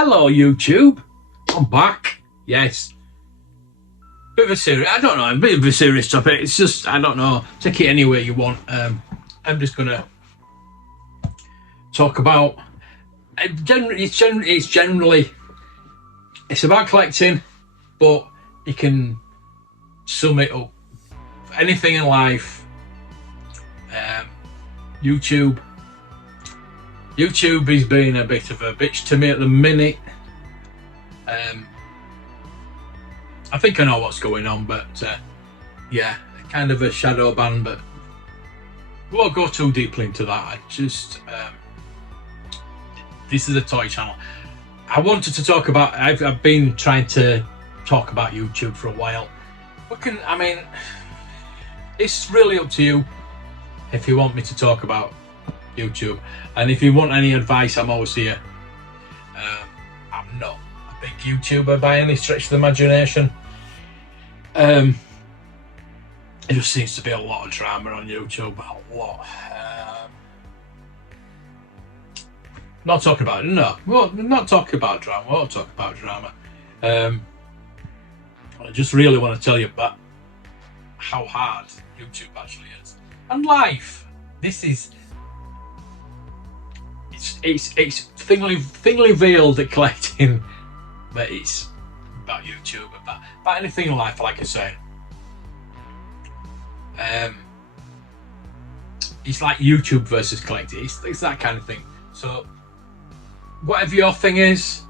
Hello YouTube, I'm back. Yes, bit of a serious, I don't know, a bit of a serious topic. It's just, I don't know, take it any way you want. I'm just gonna talk about, it's generally, it's about collecting, but you can sum it up. Anything in life, YouTube is being a bit of a bitch to me at the minute. I think I know what's going on, but yeah, kind of a shadow ban, but we won't go too deeply into that. I just, this is a toy channel. I wanted to talk about, I've been trying to talk about YouTube for a while. I mean, it's really up to you if you want me to talk about YouTube, and if you want any advice, I'm always here. I'm not a big YouTuber by any stretch of the imagination. It just seems to be a lot of drama on YouTube, a lot. Not talking about it, no. Well, not talking about drama. We won't talk about drama. I just really want to tell you about how hard YouTube actually is, and life. This is. It's thinly veiled at collecting, but it's about YouTube, about anything in life, like I say. It's like YouTube versus collecting. It's that kind of thing. So whatever your thing is,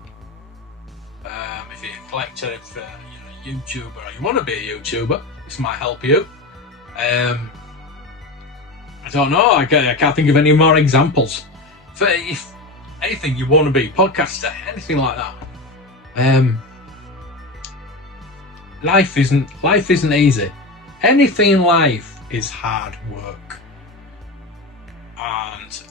if you're a collector, if you're a YouTuber, or you want to be a YouTuber, this might help you. I don't know, I can't think of any more examples. If anything you want to be, podcaster, anything like that. Life isn't easy. Anything in life is hard work, and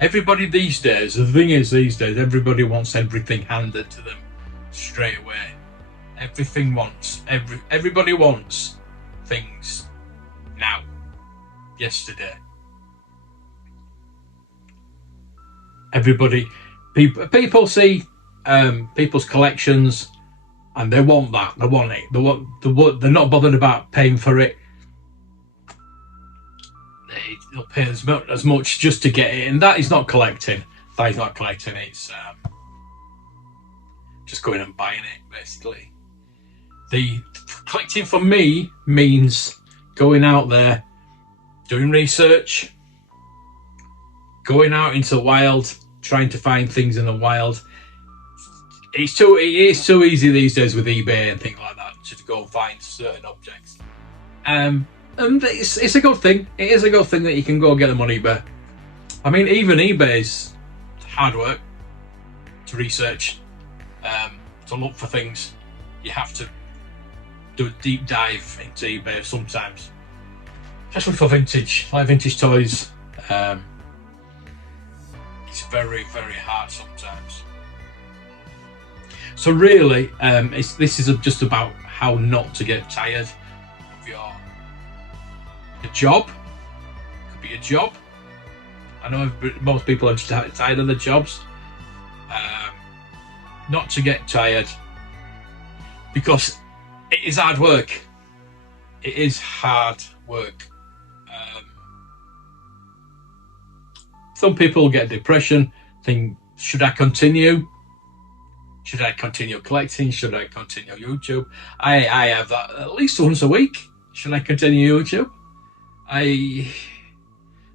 everybody these days, the thing is, these days everybody wants everything handed to them straight away. Everybody wants things now, yesterday. People see people's collections, and they want that. They want it. They're not bothered about paying for it. They'll pay as much just to get it, and that is not collecting. That is not collecting. It's just going and buying it, basically. The collecting for me means going out there, doing research, going out into the wild, trying to find things in the wild. It is too easy these days with eBay and things like that to go and find certain objects. And it's a good thing. It is a good thing that you can go get them on eBay. I mean, even eBay's hard work to research, to look for things. You have to do a deep dive into eBay sometimes, especially for vintage, like vintage toys. It's very, very hard sometimes. So really, this is just about how not to get tired of your job. It could be a job. I know most people are just tired of their jobs. Not to get tired, because it is hard work. It is hard work. Some people get depression, think, should I continue? Should I continue collecting? Should I continue YouTube? I have that at least once a week. Should I continue YouTube?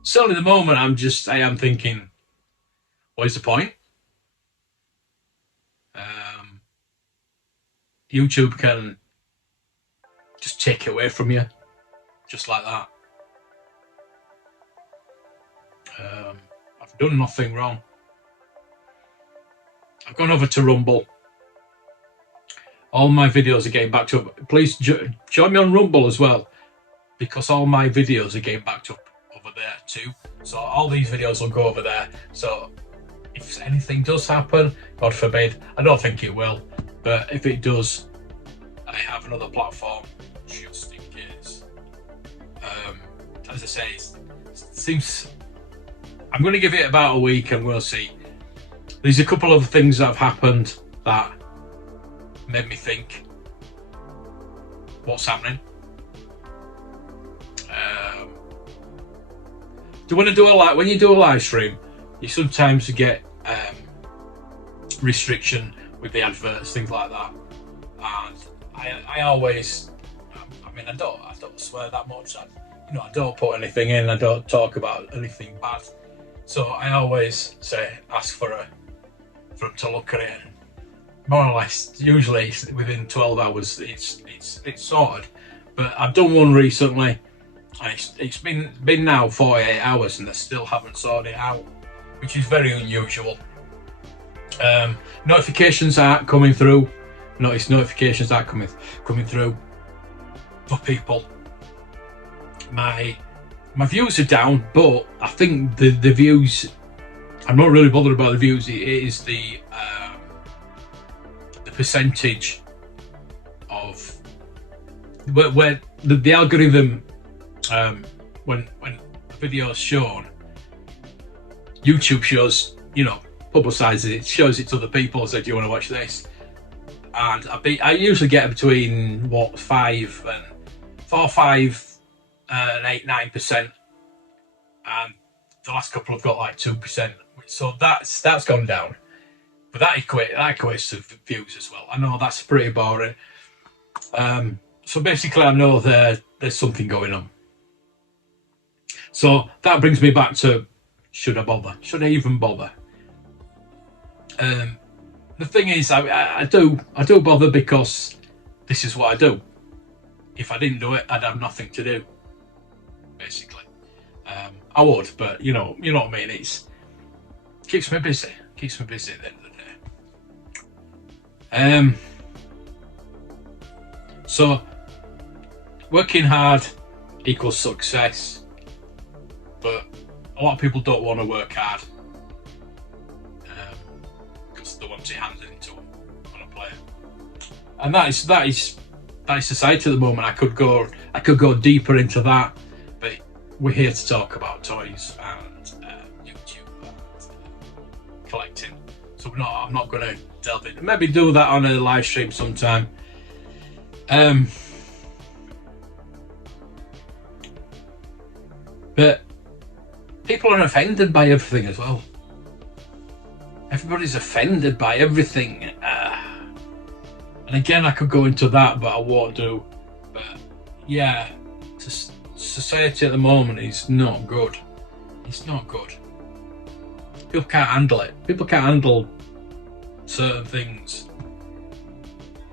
Certainly at the moment, I am thinking, what is the point? YouTube can just take it away from you, just like that. I've done nothing wrong. I've gone over to Rumble. All my videos are getting backed up. Please join me on Rumble as well, because all my videos are getting backed up over there too. So all these videos will go over there. So if anything does happen, God forbid, I don't think it will, but if it does, I have another platform just in case. as I say, it seems I'm going to give it about a week and we'll see. There's a couple of things that have happened that made me think, what's happening? When you do a live stream, you sometimes get restriction with the adverts, things like that. And I always, I mean, I don't swear that much. I don't put anything in. I don't talk about anything bad. So I always ask for them to look at it. And more or less, usually within 12 hours, it's sorted. But I've done one recently, and it's been now 48 hours, and they still haven't sorted it out, which is very unusual. Notifications aren't coming through. Notifications aren't coming through for people. My views are down, but I think the views, I'm not really bothered about the views. It is the percentage of where the algorithm, when a video is shown, YouTube shows, publicises it, shows it to other people, said, do you want to watch this? And I usually get between 5 and 8, 9%, and the last couple have got like 2%. So that's gone down, but that equates to views as well. I know that's pretty boring. So basically, I know there's something going on. So that brings me back to, should I bother? Should I even bother? The thing is, I do bother because this is what I do. If I didn't do it, I'd have nothing to do. Basically, I would, but you know what I mean. It keeps me busy. Keeps me busy at the end of the day. So working hard equals success, but a lot of people don't want to work hard because they want it handed into them on a player, and that is society at the moment. I could go deeper into that, but we're here to talk about toys and YouTube and collecting. So I'm not going to delve in. Maybe do that on a live stream sometime. But people are offended by everything as well. Everybody's offended by everything. And again, I could go into that, but I won't do. But yeah, society at the moment is not good. It's not good. People can't handle it. People can't handle certain things.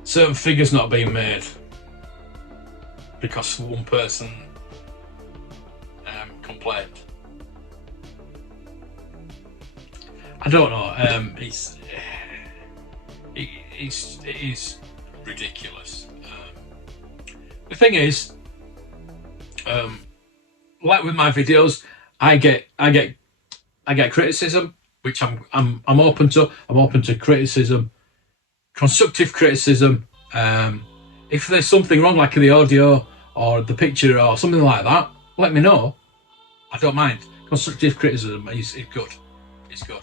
Certain figures not being made because one person complained. I don't know. It is ridiculous. The thing is, like with my videos, I get criticism, which I'm open to. I'm open to criticism, constructive criticism. If there's something wrong, like in the audio or the picture or something like that, let me know. I don't mind. Constructive criticism is good. It's good.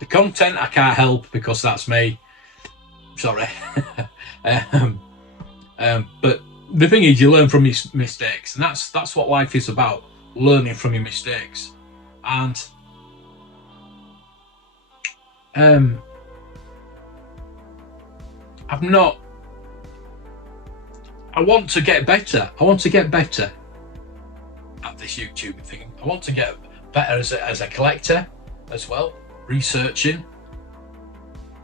The content I can't help because that's me. Sorry. But the thing is, you learn from your mistakes, and that's what life is about: learning from your mistakes. And I want to get better. I want to get better at this YouTube thing. I want to get better as a collector as well, researching,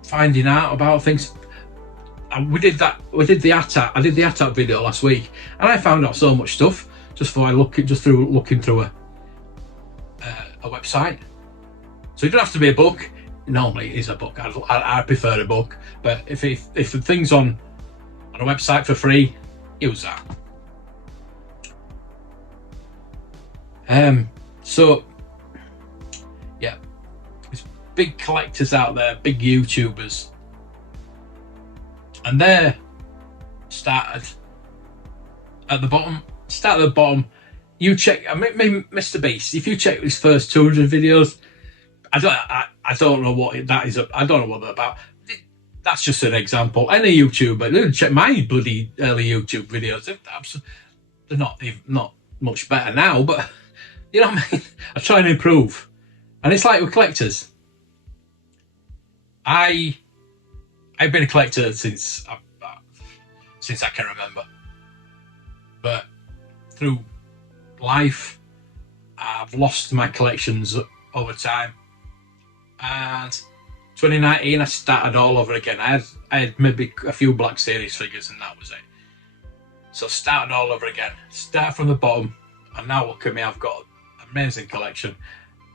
finding out about things. We did the ATAT. I did the ATAT video last week, and I found out so much stuff just through looking through a website. So it doesn't have to be a book. Normally, it is a book. I prefer a book, but if the thing's on a website for free, use that. So yeah, there's big collectors out there, big YouTubers, and they're started at the bottom. Start at the bottom. you check, I mean, Mr. Beast, if you check his first 200 videos, I don't know what that is. I don't know what they're about. That's just an example. Any YouTuber, check my bloody early YouTube videos. They're not much better now, but you know what I mean. I try and improve, and it's like with collectors. I've been a collector since I can remember, but through life, I've lost my collections over time, and 2019 I started all over again. I had maybe a few Black Series figures, and that was it. So I started all over again, start from the bottom, and now look at me, I've got an amazing collection.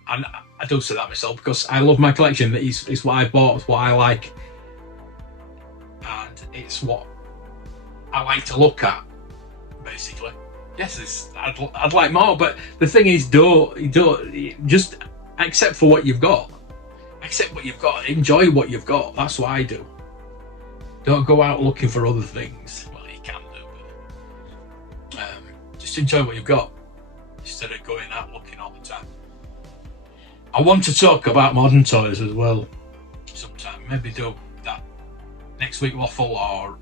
And I do say that myself because I love my collection. It's what I bought, it's what I like, and it's what I like to look at, basically. Yes, I'd like more, but the thing is, don't just accept for what you've got. Accept what you've got. Enjoy what you've got. That's what I do. Don't go out looking for other things. Well, you can do, but just enjoy what you've got instead of going out looking all the time. I want to talk about modern toys as well sometime. Maybe do that next week, waffle, or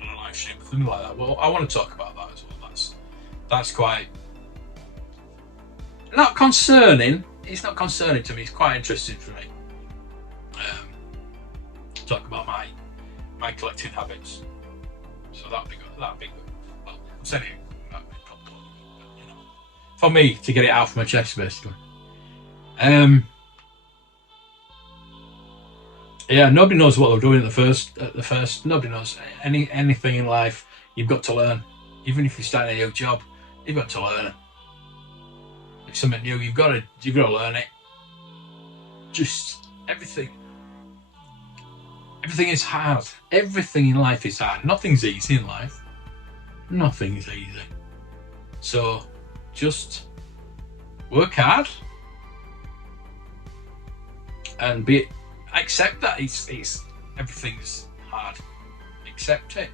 on a live stream, something like that. Well, I want to talk about that as well. That's quite not concerning. It's not concerning to me. It's quite interesting for me. Talk about my collecting habits. So that'd be good. That'd be good. Well, I'm saying that'd be probably, you know, for me to get it out of my chest, basically. Yeah, nobody knows what they're doing at the first. Nobody knows anything in life. You've got to learn. Even if you start a new job, you've got to learn. If something new, you've got to learn it. Just everything. Everything is hard. Everything in life is hard. Nothing's easy in life. Nothing's easy. So just work hard. And accept that it's everything's hard. Accept it.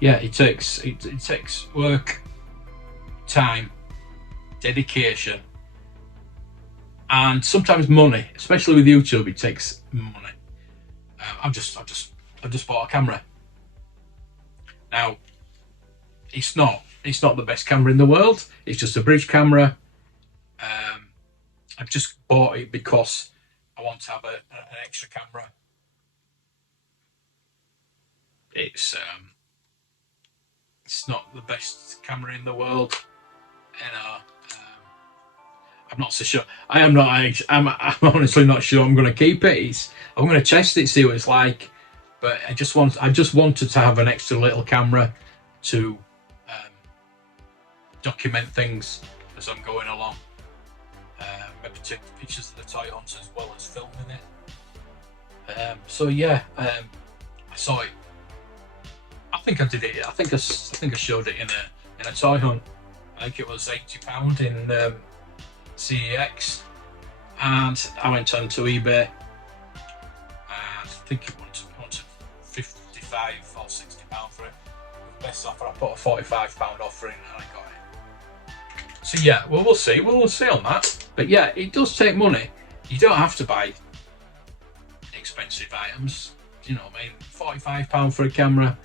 Yeah, it takes work, time, dedication, and sometimes money. Especially with YouTube, it takes money. I've just bought a camera. Now, it's not the best camera in the world. It's just a bridge camera. I've just bought it because I want to have an extra camera. It's not the best camera in the world, you know. I'm not so sure. I'm honestly not sure I'm going to keep it. I'm going to test it, see what it's like. But I just wanted to have an extra little camera to document things as I'm going along. Maybe take pictures of the toy hunt as well as filming it. So yeah, I saw it. I think I did it. I think I showed it in a toy hunt. I think it was £80 in CEX, and I went on to eBay. I think it wanted £55 or £60 for it. Best offer, I put a £45 offer in, and I got it. So yeah, well, we'll see on that. But yeah, it does take money. You don't have to buy expensive items. You know what I mean? £45 for a camera,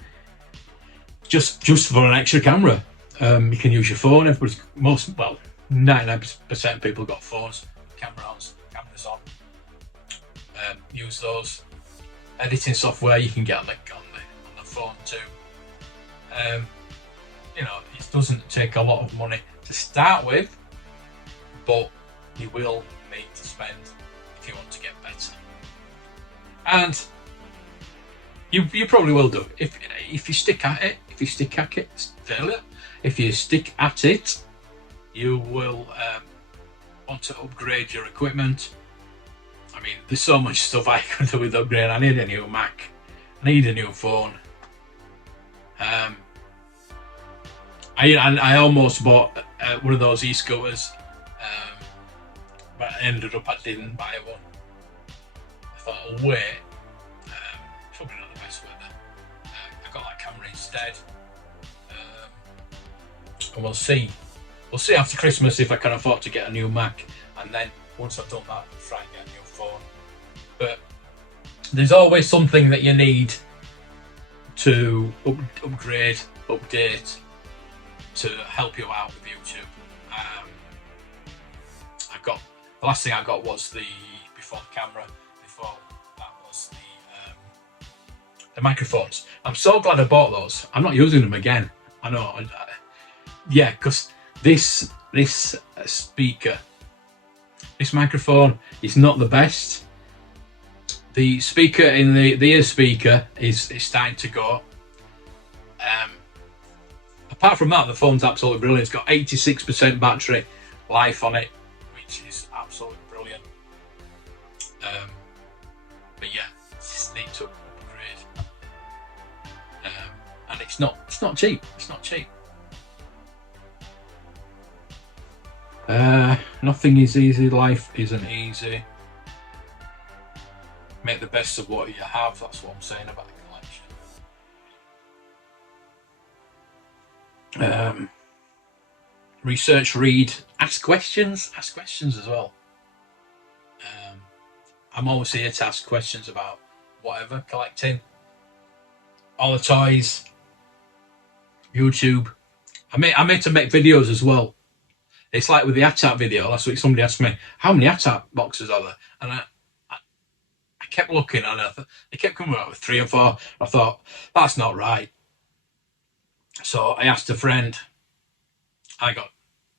just for an extra camera. You can use your phone. 99% of people got phones, cameras on. Use those. Editing software you can get on the phone too. You know, it doesn't take a lot of money to start with, but you will need to spend if you want to get better. And you probably will do if you stick at it. If you stick at it, you will want to upgrade your equipment. I mean, there's so much stuff I can do with upgrading. I need a new Mac. I need a new phone. I almost bought one of those e-scooters, but I ended up I didn't buy one. I thought I'll wait. Probably not the best way there. instead. And we'll see after Christmas if I can afford to get a new Mac, and then once I've done that, I'll try and get a new phone. But there's always something that you need to upgrade, update, to help you out with YouTube. The last thing I got was before the camera. Before that was the microphones. I'm so glad I bought those. I'm not using them again. I know. Yeah, because this speaker, this microphone is not the best. The speaker in the ear speaker is starting to go. Apart from that, the phone's absolutely brilliant. It's got 86% battery life on it, which is absolutely brilliant. But yeah, just need to upgrade. And it's not cheap. It's not cheap. Nothing is easy. Life isn't easy. Make the best of what you have. That's what I'm saying about the collection. Research, read, ask questions as well. I'm always here to ask questions about whatever, collecting, all the toys, YouTube. I made to make videos as well. It's like with the ATAT video. Last week somebody asked me, how many ATAT boxes are there? And I kept looking, and they kept coming out with 3 or 4. I thought, that's not right. So I asked a friend. I got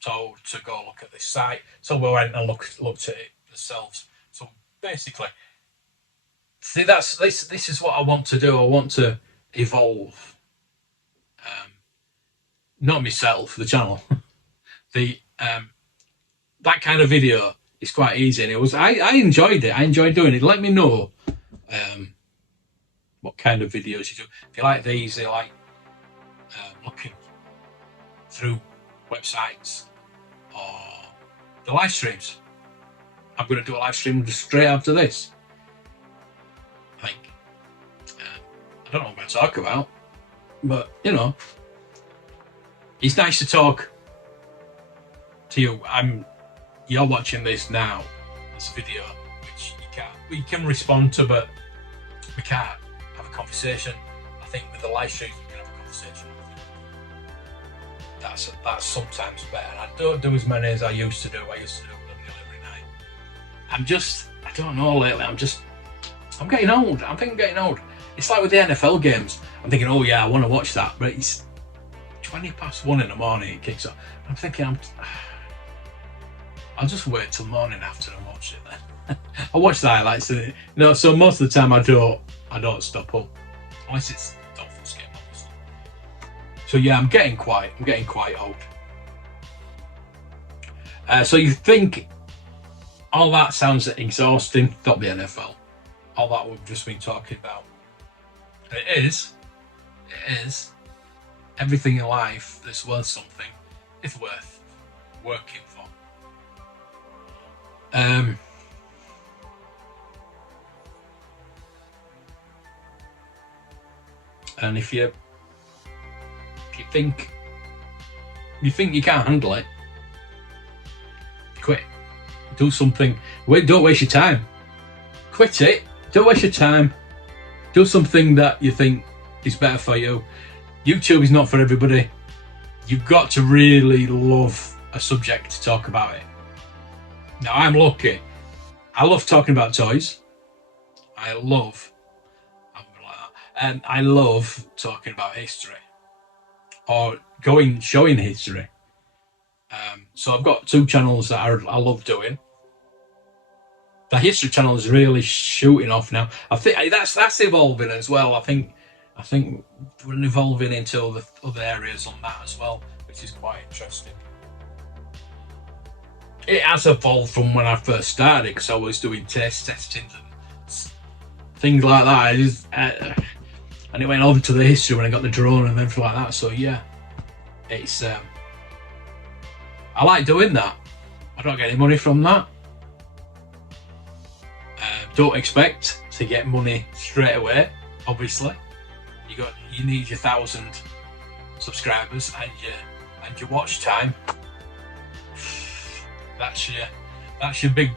told to go look at this site. So we went and looked at it ourselves. So basically, see, this is what I want to do. I want to evolve. Not myself, the channel. That kind of video is quite easy, and I enjoyed it. I enjoyed doing it. Let me know what kind of videos you do. If you like these, you like looking through websites or the live streams. I'm going to do a live stream just straight after this. I think I don't know what I'm going to talk about, but you know, it's nice to talk to you. You're watching this now, this video, which we can respond to, but we can't have a conversation. I think with the live streams we can have a conversation. That's sometimes better. I don't do as many as I used to do. I used to do them every night. I don't know lately. I'm getting old. I think I'm getting old. It's like with the NFL games. I'm thinking, oh yeah, I want to watch that, but it's 1:20 in the morning. It kicks off. I'm thinking, I'll just wait till morning after and watch it then. I watch the highlights. So most of the time I don't stop up, unless it's Dolphins game, obviously. So yeah, I'm getting quite old. So you think all that sounds exhausting? Not the NFL. All that we've just been talking about. It is. Everything in life that's worth something is worth working for. And if you think you can't handle it, quit. Do something. Don't waste your time. Quit it. Don't waste your time. Do something that you think is better for you. YouTube is not for everybody. You've got to really love a subject to talk about it. Now, I'm lucky. I love talking about toys. I love talking about history or showing history. So I've got 2 channels that I love doing. The history channel is really shooting off now. I think that's evolving as well. I think we're evolving into other areas on that as well, which is quite interesting. It has evolved from when I first started, because I was doing testings and things like that. And it went over to the history when I got the drone and everything like that. So yeah, it's I like doing that. I don't get any money from that. Don't expect to get money straight away. Obviously, you need your 1,000 subscribers and your watch time. That's your big.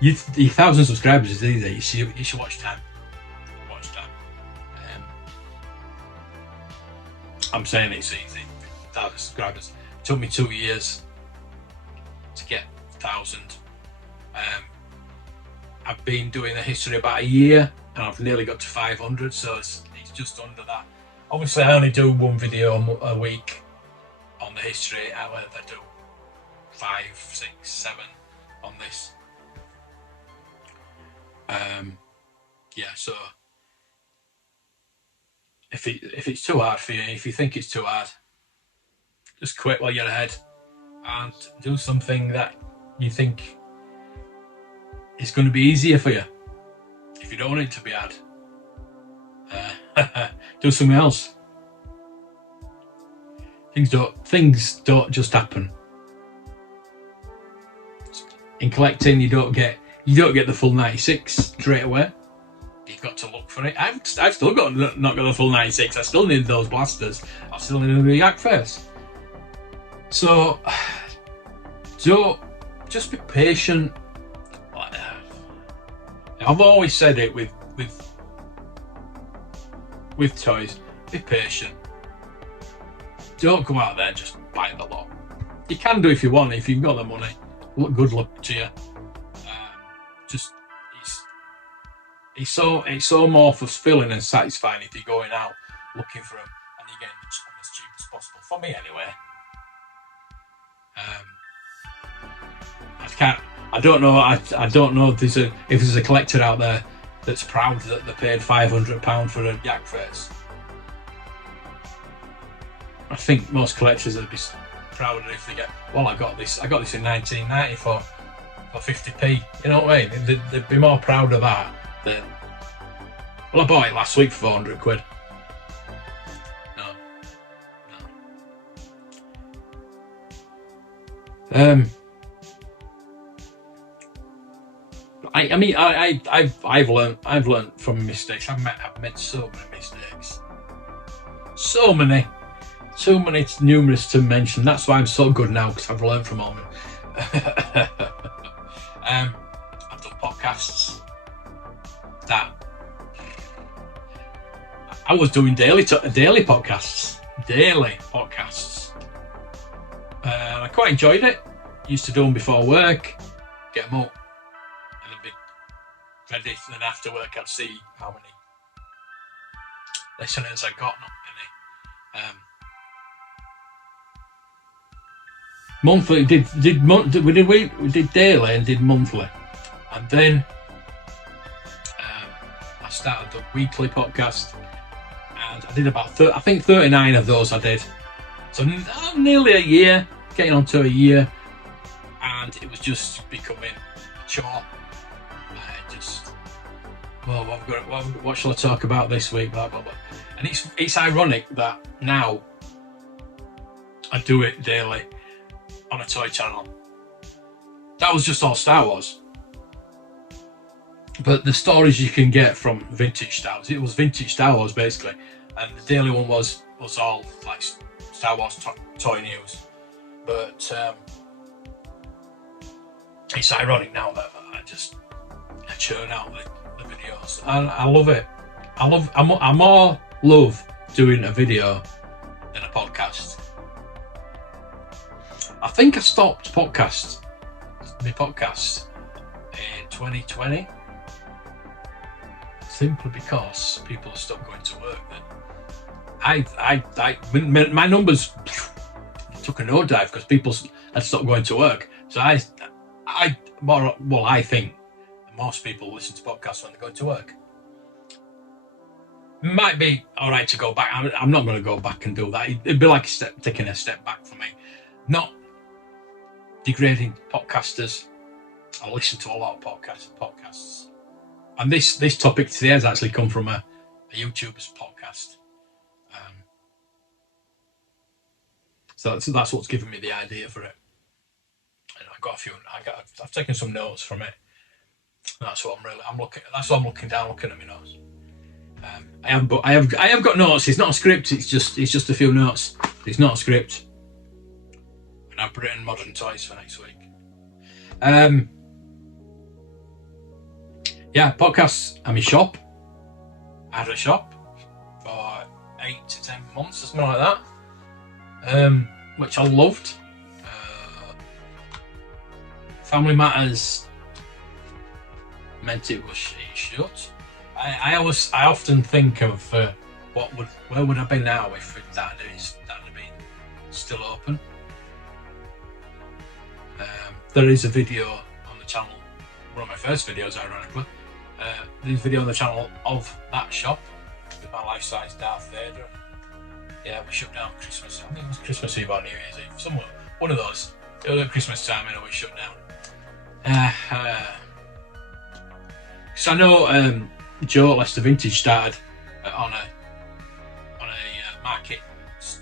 Your 1,000 subscribers is easy. It's your watch time. I'm saying it's easy. 1,000 subscribers. It took me 2 years to get 1,000. I've been doing the history about a year, and I've nearly got to 500. So it's just under that. Obviously, I only do one video a week on the history. I do 5, 6, 7 on this. So if it's too hard for you, if you think it's too hard, just quit while you're ahead and do something that you think is going to be easier for you. If you don't want it to be hard, do something else. Things don't just happen. In collecting, you don't get the full 96 straight away. You've got to look for it. I've still not got the full 96. I still need those blasters. I still need the yak face. So just be patient. I've always said it with toys. Be patient. Don't go out there just buy the lot. You can do if you want. If you've got the money. Good luck to you. It's so more fulfilling and satisfying if you're going out looking for them and you're getting them as cheap as possible. For me, anyway. I don't know if there's a collector out there that's proud that they paid £500 for a yak face. I think most collectors would be prouder if they get. Well, I got this in 1990 for 50p. You know what I mean? They'd be more proud of that than. Well, I bought it last week for 400 quid. No. I've learned from mistakes. I've made so many mistakes. So many, numerous to mention. That's why I'm so good now, because I've learned from all of them. I've done podcasts that I was doing daily podcasts. I quite enjoyed it. Used to do them before work, get them up, and then be ready. And then after work, I'd see how many listeners I got. Not many. Monthly we did daily and did monthly, and then I started the weekly podcast, and I did about 39 of those I did. So nearly a year, getting on to a year, and it was just becoming a chore. What shall I talk about this week? Blah blah blah. And it's ironic that now I do it daily on a toy channel. That was just all Star Wars. But the stories you can get from vintage Star Wars, it was vintage Star Wars basically, and the daily one was all like Star Wars toy news. But it's ironic now that I churn out the videos, and I love it. I more love doing a video than a podcast. I think I stopped my podcast in 2020, simply because people stopped going to work then. My numbers took a nosedive because people had stopped going to work. So I think most people listen to podcasts when they're going to work. It might be all right to go back. I'm not going to go back and do that. It'd be like taking a step back for me. Not degrading podcasters. I listen to a lot of podcasts. And this topic today has actually come from a YouTuber's podcast. So that's what's given me the idea for it. And I've taken some notes from it. That's what I'm looking down, looking at my notes. I have got notes. It's not a script. It's just a few notes. It's not a script. And I've written modern toys for next week. Yeah, podcasts. I'm in shop. I had a shop for 8 to 10 months or something like that, which I loved. Family Matters meant it was shut. I often think of where would I be now if that had been still open. There is a video on the channel, one of my first videos, ironically. There's a video on the channel of that shop with my life-size Darth Vader. Yeah, we shut down Christmas. I think it was Christmas Eve or New Year's Eve. Somewhere, one of those. It was at Christmas time, and we shut down. So I know Joe at Leicester Vintage started on a market.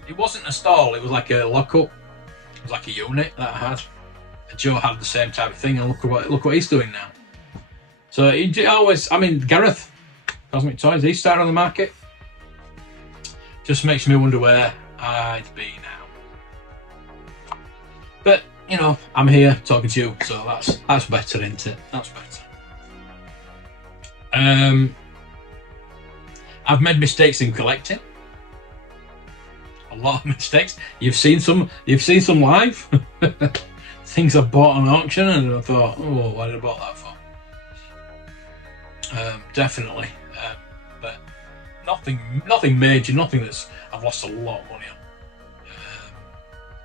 It wasn't a stall. It was like a lock-up. It was like a unit that I had. And Joe had the same type of thing, and look what he's doing now. So he always, I mean, Gareth, Cosmic Toys, he started on the market. Just makes me wonder where I'd be now. But you know, I'm here talking to you, so that's better, isn't it? That's better. I've made mistakes in collecting. A lot of mistakes. You've seen some live. Things I bought on auction, and I thought, oh, why did I bought that for? Definitely, but nothing major, nothing that's I've lost a lot of money on.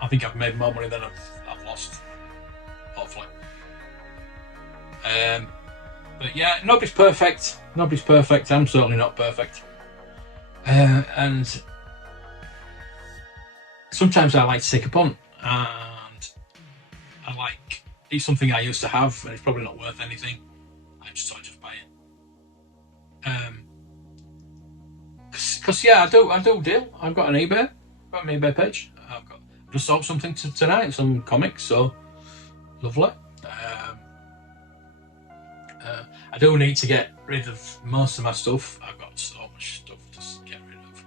I think I've made more money than I've lost, hopefully. But yeah, nobody's perfect. Nobody's perfect. I'm certainly not perfect. And sometimes I like to take a punt, and it's something I used to have, and it's probably not worth anything. I just thought I'd just buy it. Because yeah, I do deal. I've got an eBay page. I've just sold something tonight, some comics, so lovely. I do need to get rid of most of my stuff. I've got so much stuff to get rid of.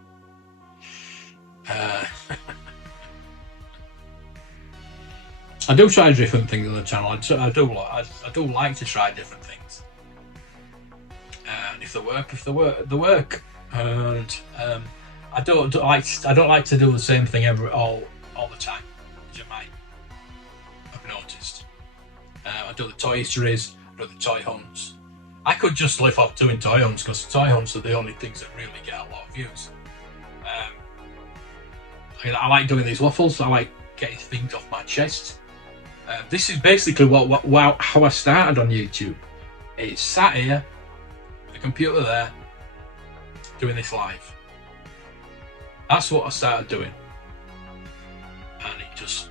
I do try different things on the channel. I do like to try different things. And if they work, they work. And I don't like to do the same thing all the time, as you might have noticed. I do the toy histories, I do the toy hunts. I could just live off doing toy hunts, because toy hunts are the only things that really get a lot of views. I like doing these waffles. I like getting things off my chest. This is basically how I started on YouTube. It's sat here, with the computer there, doing this live. That's what I started doing, and it just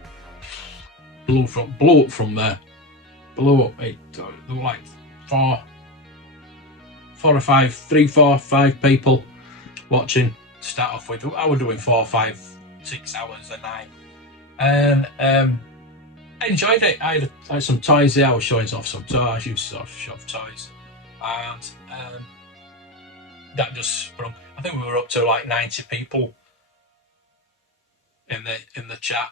blew up from there. Blew up. There were like three, four, five people watching to start off with. I was doing 4, 5, 6 hours a night, and I enjoyed it. I had some toys there. I was showing off some toys. I used to show off toys, and that just sprung. I think we were up to like 90 people in the chat,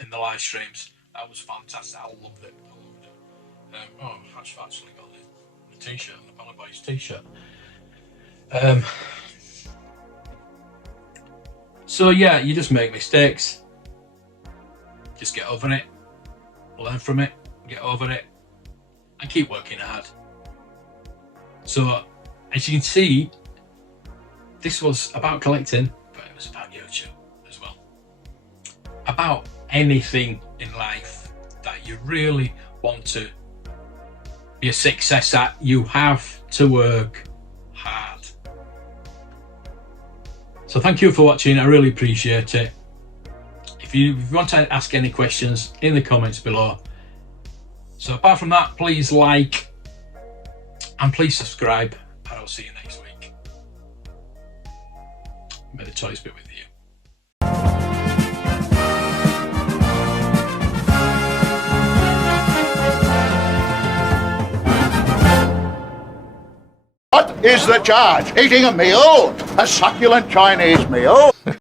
in the live streams. That was fantastic. I loved it. I've actually got the t-shirt, the Pally Boys t-shirt. So yeah, you just make mistakes. Just get over it, learn from it, get over it, and keep working hard. So, as you can see, this was about collecting, but it was about YouTube as well. About anything in life that you really want to be a success at, you have to work hard. So thank you for watching. I really appreciate it. If you want to ask any questions, in the comments below. So apart from that, please like and please subscribe, and I'll see you next week. May the toys be with you. What is the charge? Eating a meal? A succulent Chinese meal?